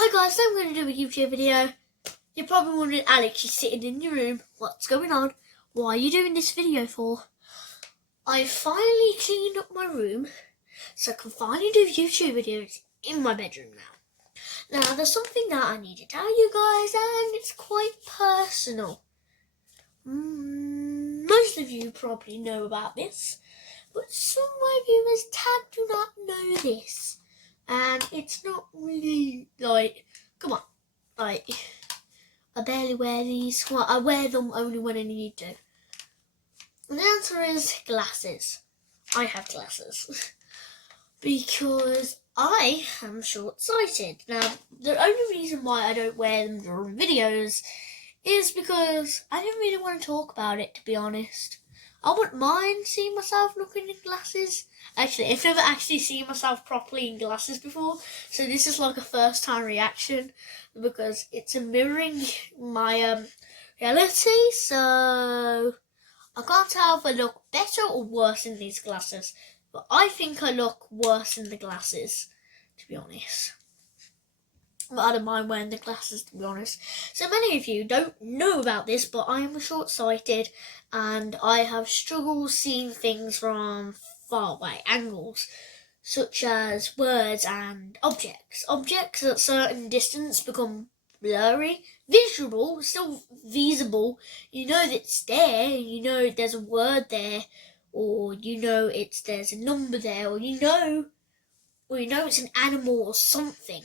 Hi guys, I'm going to do a YouTube video. You're probably wondering, Alex, you're sitting in your room. What's going on? What are you doing this video for? I finally cleaned up my room so I can finally do YouTube videos in my bedroom now. Now, there's something that I need to tell you guys, and it's quite personal. Most of you probably know about this, but some of my viewers do not know this. And it's not really come on, I barely wear these. Well, I wear them only when I need to. And the answer is glasses. I have glasses because I am short-sighted. Now, the only reason why I don't wear them during videos is because I didn't really want to talk about it, to be honest. I wouldn't mind seeing myself looking in glasses. Actually, I've never actually seen myself properly in glasses before, so this is like a first time reaction because it's mirroring my reality, so I can't tell if I look better or worse in these glasses, but I think I look worse in the glasses, to be honest. But I don't mind wearing the glasses, to be honest. So many of you don't know about this, but I am short-sighted and I have struggled seeing things from far away angles, such as words and objects. Objects at a certain distance become blurry. Visual, still visible. You know that it's there, you know there's a word there, or you know there's a number there, or you know it's an animal or something,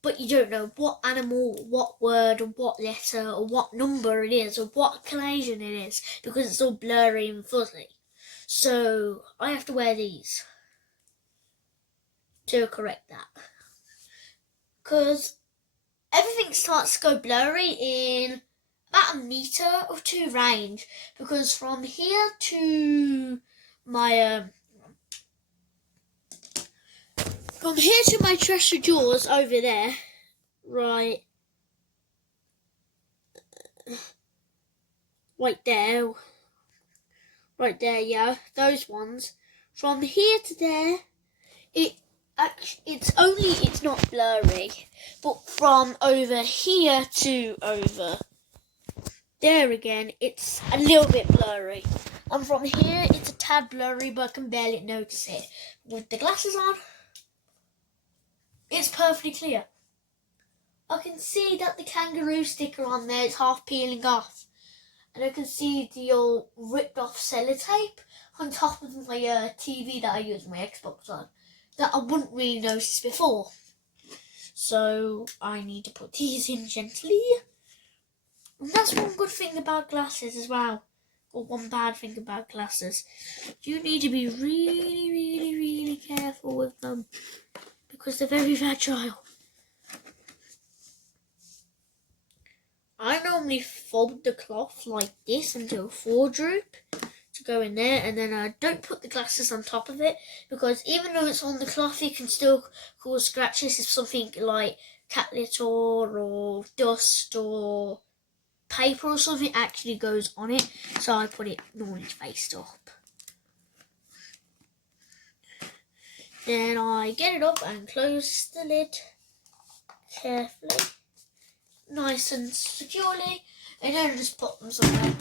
but you don't know what animal, what word, or what letter, or what number it is, or what occasion it is, because it's all blurry and fuzzy. So I have to wear these to correct that. Because everything starts to go blurry in about 1 meter or 2 range, because from here to my treasure drawers over there, right there, yeah, those ones. From here to there, it's not blurry, but from over here to over there again, it's a little bit blurry. And from here, it's a tad blurry, but I can barely notice it. With the glasses on, it's perfectly clear. I can see that the kangaroo sticker on there is half peeling off. And I can see the old ripped off sellotape on top of my TV that I use my Xbox on, that I wouldn't really notice before. So I need to put these in gently. And that's one good thing about glasses as well. Or one bad thing about glasses. You need to be really, really, really careful with them, because they're very fragile. I normally fold the cloth like this into a 4 droop to go in there, and then I don't put the glasses on top of it, because even though it's on the cloth, it can still cause scratches if something like cat litter or dust or paper or something actually goes on it. So I put it normally faced up. Then I get it up and close the lid carefully, nice and securely, and then just put them somewhere.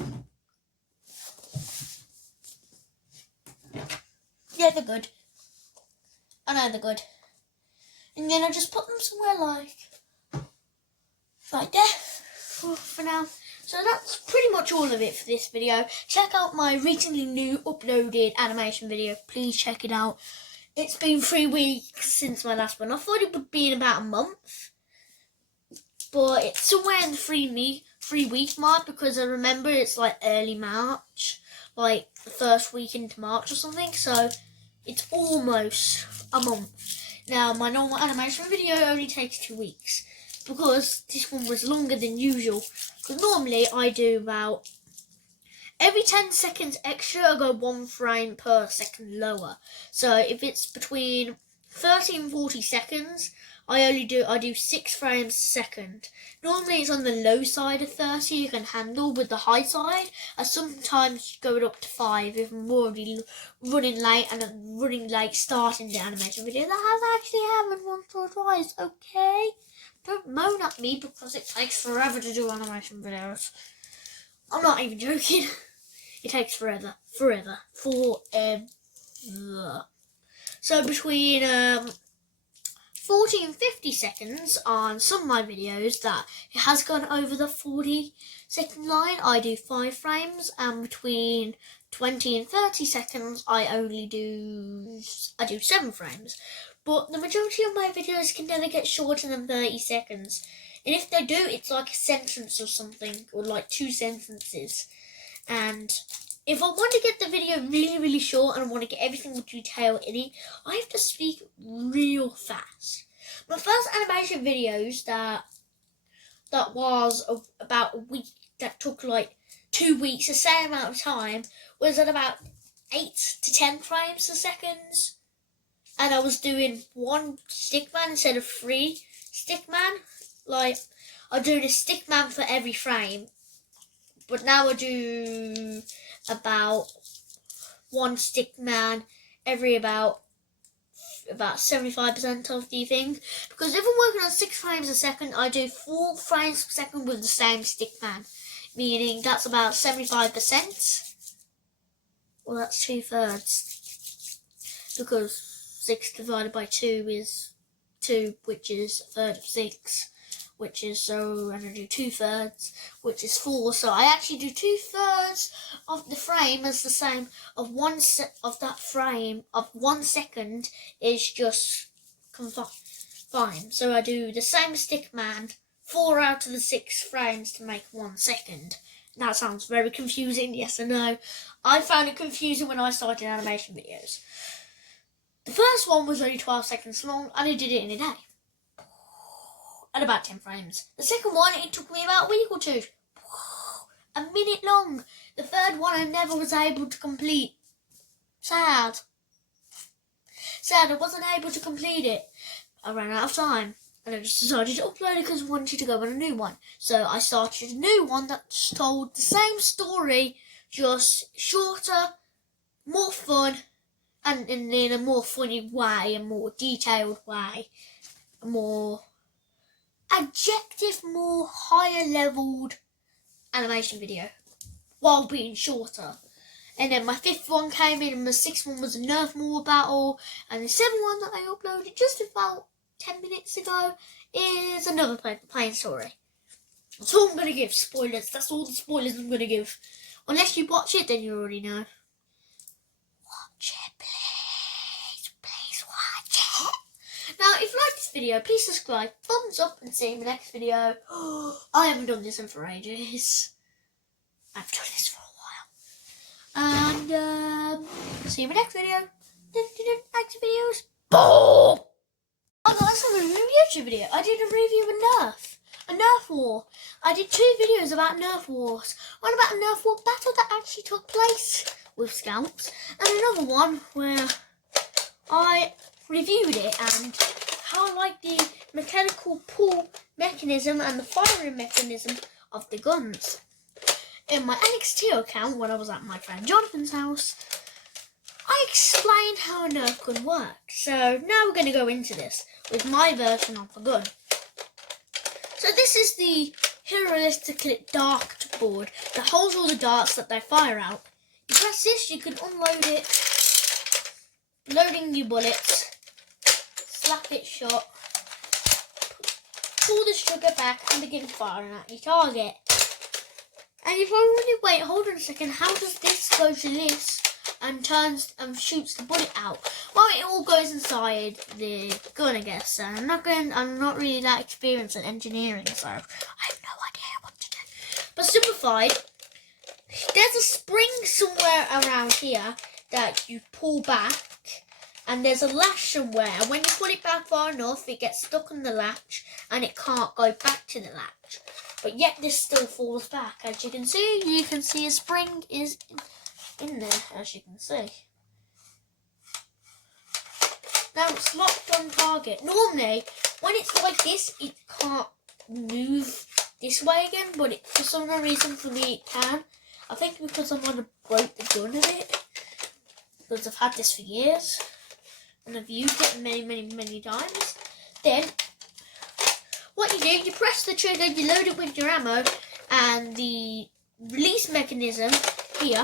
Yeah, they're good. I know they're good. And then I just put them somewhere like right there for now. So that's pretty much all of it for this video. Check out my recently new uploaded animation video. Please check it out. It's been 3 weeks since my last one. I thought it would be in about a month, but it's somewhere in the 3-week mark, because I remember it's like early March, like the first week into March or something. So it's almost a month. Now, my normal animation video only takes 2 weeks, because this one was longer than usual. Because normally I do about every 10 seconds extra, I go 1 frame per second lower. So if it's between 30 and 40 seconds, I do 6 frames a second. Normally it's on the low side of 30 you can handle. With the high side, I sometimes go up to 5 if I'm already running late, and I'm running late starting the animation video. That has actually happened once or twice, okay? Don't moan at me because it takes forever to do animation videos. I'm not even joking. It takes forever. So between 40 and 50 seconds on some of my videos that it has gone over the 40-second line, I do 5 frames, and between 20 and 30 seconds I do 7 frames. But the majority of my videos can never get shorter than 30 seconds. And if they do, it's like a sentence or something, or like 2 sentences. And if I want to get the video really, really short and I want to get everything with detail in it, I have to speak real fast. My first animation videos that was about a week, that took like 2 weeks, the same amount of time, was at about 8 to 10 frames a second. And I was doing 1 stickman instead of 3 stickman. Like, I do the stickman for every frame. But now I do about 1 stickman every about 75% of the thing. Because if I'm working on 6 frames a second, I do 4 frames per second with the same stickman. Meaning that's about 75%. Well, that's 2/3. Because 6 divided by 2 is 2, which is a third of 6. Which is, so I'm going to do 2/3, which is 4. So I actually do 2/3 of the frame as the same of that frame of 1 second is just confined. So I do the same stickman 4 out of the 6 frames to make 1 second. That sounds very confusing, yes or no? I found it confusing when I started animation videos. The first one was only 12 seconds long, and I did it in a day. At about 10 frames. The second one, it took me about a week or 2. A minute long. The third one I never was able to complete. Sad. I wasn't able to complete it. I ran out of time. And I just decided to upload it because I wanted to go on a new one. So I started a new one that told the same story, just shorter, more fun, and in a more funny way, a more detailed way, a more more higher leveled animation video while being shorter. And then my 5th one came in, and the 6th one was a nerf war battle, and the 7th one that I uploaded just about 10 minutes ago is another plain story. That's all I'm going to give. Spoilers. That's all the spoilers I'm going to give. Unless you watch it, then you already know. Watch it, please watch it. Now, if you like this video, please subscribe, thumbs up, and see you in the next video. I haven't done this in for ages. I've done this for a while. And, see you in the next video. Next videos. Boom! Oh, that's a new YouTube video. I did a review of a Nerf war. I did 2 videos about Nerf wars. One about a Nerf war battle that actually took place with scouts, and another one where I reviewed it and how I like the mechanical pull mechanism and the firing mechanism of the guns. In my NXT account, when I was at my friend Jonathan's house, I explained how a Nerf gun works. So now we're going to go into this with my version of the gun. So this is the Heroistic dart board that holds all the darts that they fire out. You press this, you can unload it, loading your bullets, slap it shut, pull the trigger back and begin firing at your target. And you're probably wondering, wait, hold on a second, how does this go to this and turns and shoots the bullet out? Well, it all goes inside the gun, I guess. And I'm not really that experienced in engineering, so I have no idea what to do. But simplified, there's a spring somewhere around here that you pull back, and there's a latch somewhere, and when you pull it back far enough, it gets stuck on the latch and it can't go back to the latch. But yet this still falls back. As you can see a spring is in there, as you can see. Now it's locked on target. Normally, when it's like this, it can't move this way again, but for some reason for me it can. I think because I want to break the gun a bit, because I've had this for years and I've used it many times. Then what you do, you press the trigger, you load it with your ammo, and the release mechanism here,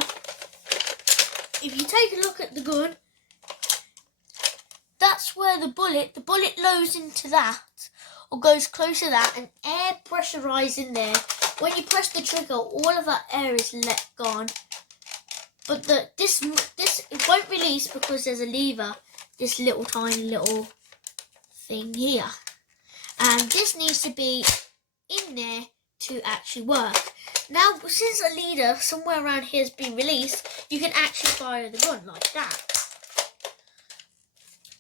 if you take a look at the gun, that's where the bullet loads into that, or goes close to that, and air pressurised in there. When you press the trigger, all of that air is let gone. But this it won't release because there's a lever, this little tiny little thing here. And this needs to be in there to actually work. Now, since a leader somewhere around here has been released, you can actually fire the gun like that.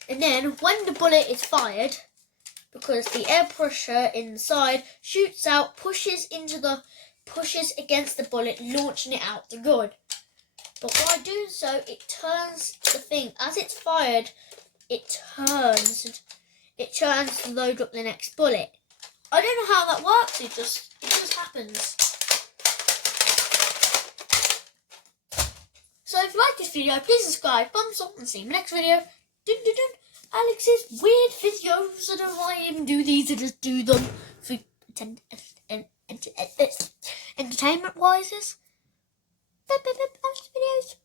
And then when the bullet is fired, because the air pressure inside shoots out, pushes against the bullet, launching it out the gun. But by doing so, it turns the thing, as it's fired, it turns to load up the next bullet. I don't know how that works, it just happens. So if you like this video, please subscribe, thumbs up, and see you in the next video. Dun, dun, dun. Alex's weird videos, I don't know why I even do these, I just do them for entertainment wise. Videos.